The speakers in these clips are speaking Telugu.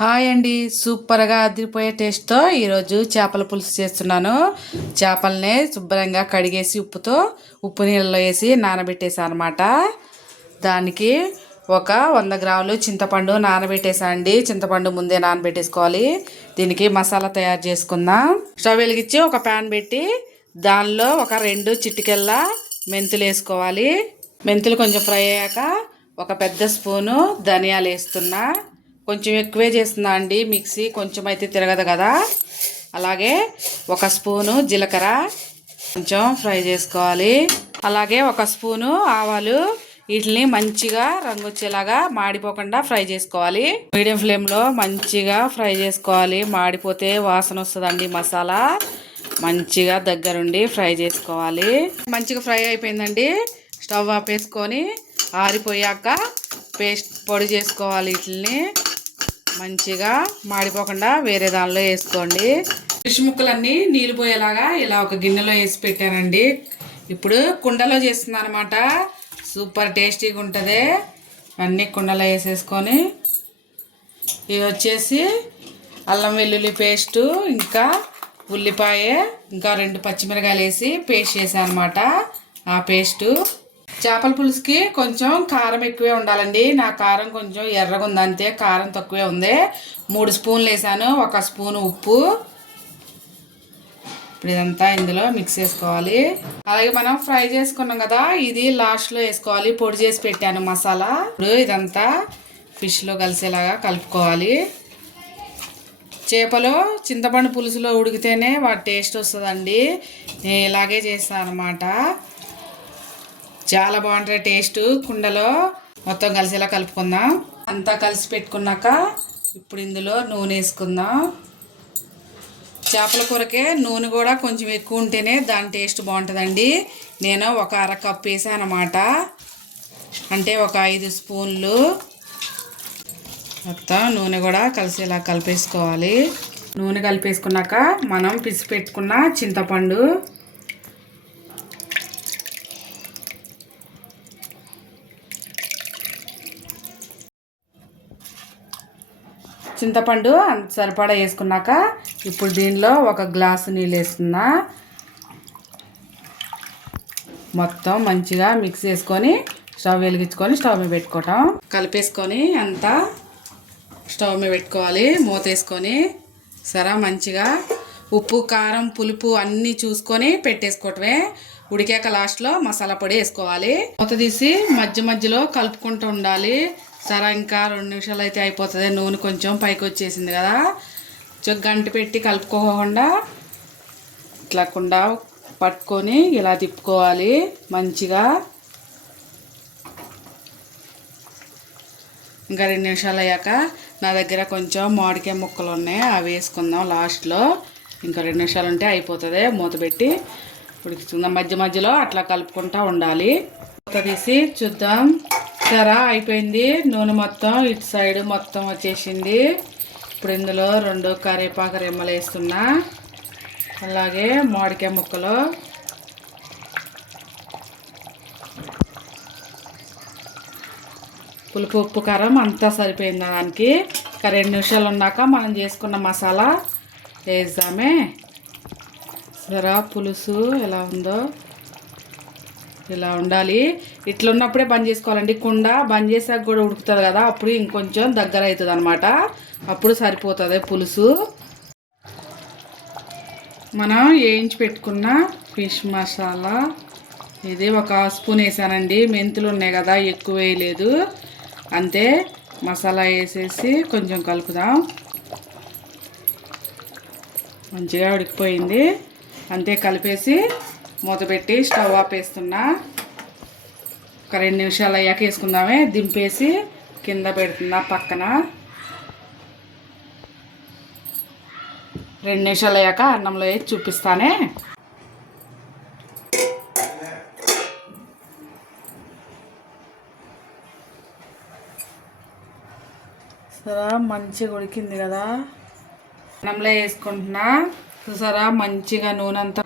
హాయ్ అండి. సూపర్గా అదిరిపోయే టేస్ట్తో ఈరోజు చేపల పులుసు చేస్తున్నాను. చేపల్ని శుభ్రంగా కడిగేసి ఉప్పుతో ఉప్పు నీళ్ళలో వేసి నానబెట్టేసాను అనమాట దానికి ఒక వంద గ్రాములు చింతపండు నానబెట్టేసా అండి. చింతపండు ముందే నానబెట్టేసుకోవాలి. దీనికి మసాలా తయారు చేసుకుందాం. స్టవ్ వెలిగించి ఒక ప్యాన్ పెట్టి దానిలో ఒక రెండు చిటికెళ్ళ మెంతులు వేసుకోవాలి. మెంతులు కొంచెం ఫ్రై అయ్యాక ఒక పెద్ద స్పూను ధనియాలు వేస్తున్నా. కొంచెం ఎక్కువే చేస్తున్నా అండి మిక్సీ కొంచెం అయితే తిరగదు కదా. అలాగే ఒక స్పూను జీలకర్ర కొంచెం ఫ్రై చేసుకోవాలి. అలాగే ఒక స్పూను ఆవాలు వీటిని మంచిగా రంగు వచ్చేలాగా మాడిపోకుండా ఫ్రై చేసుకోవాలి. మీడియం ఫ్లేమ్లో మంచిగా ఫ్రై చేసుకోవాలి. మాడిపోతే వాసన వస్తుందండి మసాలా. మంచిగా దగ్గరుండి ఫ్రై చేసుకోవాలి. మంచిగా ఫ్రై అయిపోయిందండి. స్టవ్ ఆపేసుకొని ఆరిపోయాక పేస్ట్ పొడి చేసుకోవాలి వీటిని మంచిగా మాడిపోకుండా వేరే దానిలో వేసుకోండి. ఫిష్ ముక్కలన్నీ నీళ్ళు పోయేలాగా ఇలా ఒక గిన్నెలో వేసి పెట్టానండి. ఇప్పుడు కుండలో చేస్తుంది అనమాట సూపర్ టేస్టీగా ఉంటుంది. అన్నీ కుండలో వేసేసుకొని ఇవి వచ్చేసి అల్లం వెల్లుల్లి పేస్టు ఇంకా ఉల్లిపాయ ఇంకా రెండు పచ్చిమిరకాయలు వేసి పేస్ట్ చేశాను అనమాట ఆ పేస్టు చేపల పులుసుకి కొంచెం కారం ఎక్కువే ఉండాలండి. నా కారం కొంచెం ఎర్రగా ఉంది అంతే కారం తక్కువే ఉంది. మూడు స్పూన్లు వేసాను ఒక స్పూన్ ఉప్పు. ఇప్పుడు ఇదంతా ఇందులో మిక్స్ చేసుకోవాలి. అలాగే మనం ఫ్రై చేసుకున్నాం కదా ఇది లాస్ట్లో వేసుకోవాలి. పొడి చేసి పెట్టాను మసాలా. ఇప్పుడు ఇదంతా ఫిష్లో కలిసేలాగా కలుపుకోవాలి. చేపలు చింతపండు పులుసులో ఉడికితేనే వాటి టేస్ట్ వస్తుందండి. ఇలాగే చేస్తాను అనమాట చాలా బాగుంటుంది టేస్ట్. కుండలో మొత్తం కలిసేలా కలుపుకుందాం. అంతా కలిసి పెట్టుకున్నాక ఇప్పుడు ఇందులో నూనె వేసుకుందాం. చేపల కూరకే నూనె కూడా కొంచెం ఎక్కువ ఉంటేనే దాని టేస్ట్ బాగుంటుందండి. నేను ఒక అర కప్ వేసాను అనమాట అంటే ఒక ఐదు స్పూన్లు మొత్తం నూనె కూడా కలిసేలా కలిపేసుకోవాలి. నూనె కలిపేసుకున్నాక మనం పిసి పెట్టుకున్న చింతపండు చింతపండు సరిపడా వేసుకున్నాక ఇప్పుడు దీనిలో ఒక గ్లాసు నీళ్ళు వేస్తున్నా. మొత్తం మంచిగా మిక్స్ చేసుకొని స్టవ్ వెలిగించుకొని స్టవ్ మీద పెట్టుకోవటం. కలిపేసుకొని అంతా స్టవ్ మీద పెట్టుకోవాలి. మూత వేసుకొని సరే మంచిగా ఉప్పు కారం పులుపు అన్నీ చూసుకొని పెట్టేసుకోవటమే. ఉడికాక లాస్ట్లో మసాలా పొడి వేసుకోవాలి. మూత తీసి మధ్య మధ్యలో కలుపుకుంటూ ఉండాలి. సరే ఇంకా రెండు నిమిషాలు అయితే అయిపోతుంది. నూనె కొంచెం పైకి వచ్చేసింది కదా. కొంచెం గంట పెట్టి కలుపుకోకుండా ఇట్లా కుండా పట్టుకొని ఇలా తిప్పుకోవాలి మంచిగా. ఇంకా రెండు నిమిషాలు అయ్యాక నా దగ్గర కొంచెం మామిడికాయ ముక్కలు ఉన్నాయి. అవి వేసుకుందాం లాస్ట్లో. ఇంకా రెండు నిమిషాలు ఉంటే అయిపోతుంది. మూత పెట్టి ఉడికించుకుందాం మధ్య మధ్యలో అట్లా కలుపుకుంటూ ఉండాలి. మూత తీసి చూద్దాం. చూసారా అయిపోయింది. నూనె మొత్తం ఇటు సైడ్ మొత్తం వచ్చేసింది. ఇప్పుడు ఇందులో రెండు కరివేపాకు రెమ్మలు వేస్తున్నా. అలాగే మామిడికాయ ముక్కలు. పులుపు ఉప్పు కారం అంతా సరిపోయింది దానికి? ఒక రెండు నిమిషాలు ఉన్నాక మనం చేసుకున్న మసాలా వేద్దామే. సరా పులుసు ఎలా ఉందో? ఇలా ఉండాలి. ఇట్లా ఉన్నప్పుడే బంద్ చేసుకోవాలండి. కుండ బంద్ చేసాక కూడా ఉడుకుతుంది కదా అప్పుడు ఇంకొంచెం దగ్గర అవుతుంది అనమాట అప్పుడు సరిపోతుంది పులుసు. మనం వేయించి పెట్టుకున్న ఫిష్ మసాలా. ఇది ఒక స్పూన్ వేసానండి. మెంతులు ఉన్నాయి కదా ఎక్కువ వేయలేదు. అంతే మసాలా వేసేసి కొంచెం కలుపుదాం. మంచిగా ఉడికిపోయింది. అంతే కలిపేసి మూత పెట్టి స్టవ్ ఆపేస్తున్నా. ఒక రెండు నిమిషాలు అయ్యాక వేసుకుందామే. దింపేసి కింద పెడుతున్నా పక్కన. రెండు నిమిషాలు అయ్యాక అన్నంలో వేసి చూపిస్తానే. చూసారా? మంచిగా ఉడికింది కదా. అన్నంలో వేసుకుంటున్నా. చూసారా? మంచిగా నూనె అంతా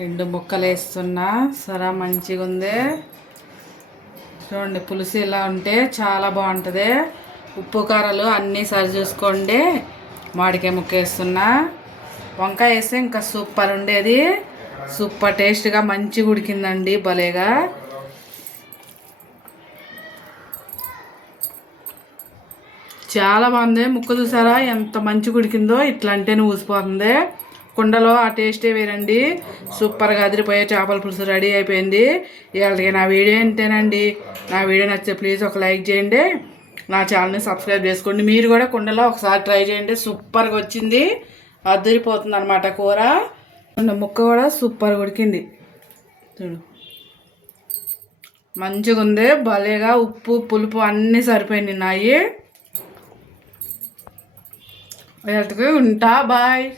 రెండు ముక్కలు వేస్తున్నా. సరే మంచిగా ఉంది చూడండి పులుసు ఇలా ఉంటే చాలా బాగుంటుంది. ఉప్పు కారాలు అన్నీ సరి చూసుకోండి. మాడికాయ ముక్క వేస్తున్నా. వంకాయ వేస్తే ఇంకా సూపర్ ఉండేది. సూపర్ టేస్ట్గా మంచిగా ఉడికిందండి భలేగా. చాలా బాగుంది. ముక్క చూసారా? ఎంత మంచిగా ఉడికిందో ఇట్లా అంటేనే ఊసిపోతుంది. కుండలో ఆ టేస్టే వేరండి. సూపర్గా అదిరిపోయే చేపల పులుసు రెడీ అయిపోయింది. ఇవాళకి నా వీడియో ఏంటేనండి నా వీడియో నచ్చితే ప్లీజ్ ఒక లైక్ చేయండి. నా ఛానల్ని సబ్స్క్రైబ్ చేసుకోండి. మీరు కూడా కుండలో ఒకసారి ట్రై చేయండి. సూపర్గా వచ్చింది. అదిరిపోతుంది అనమాట కూర ముక్క కూడా సూపర్గా ఉడికింది. చూడు. మంచిగా ఉంది. భలేగా ఉప్పు పులుపు అన్నీ సరిపోయినాయి నాయి. ఉంటా. బాయ్.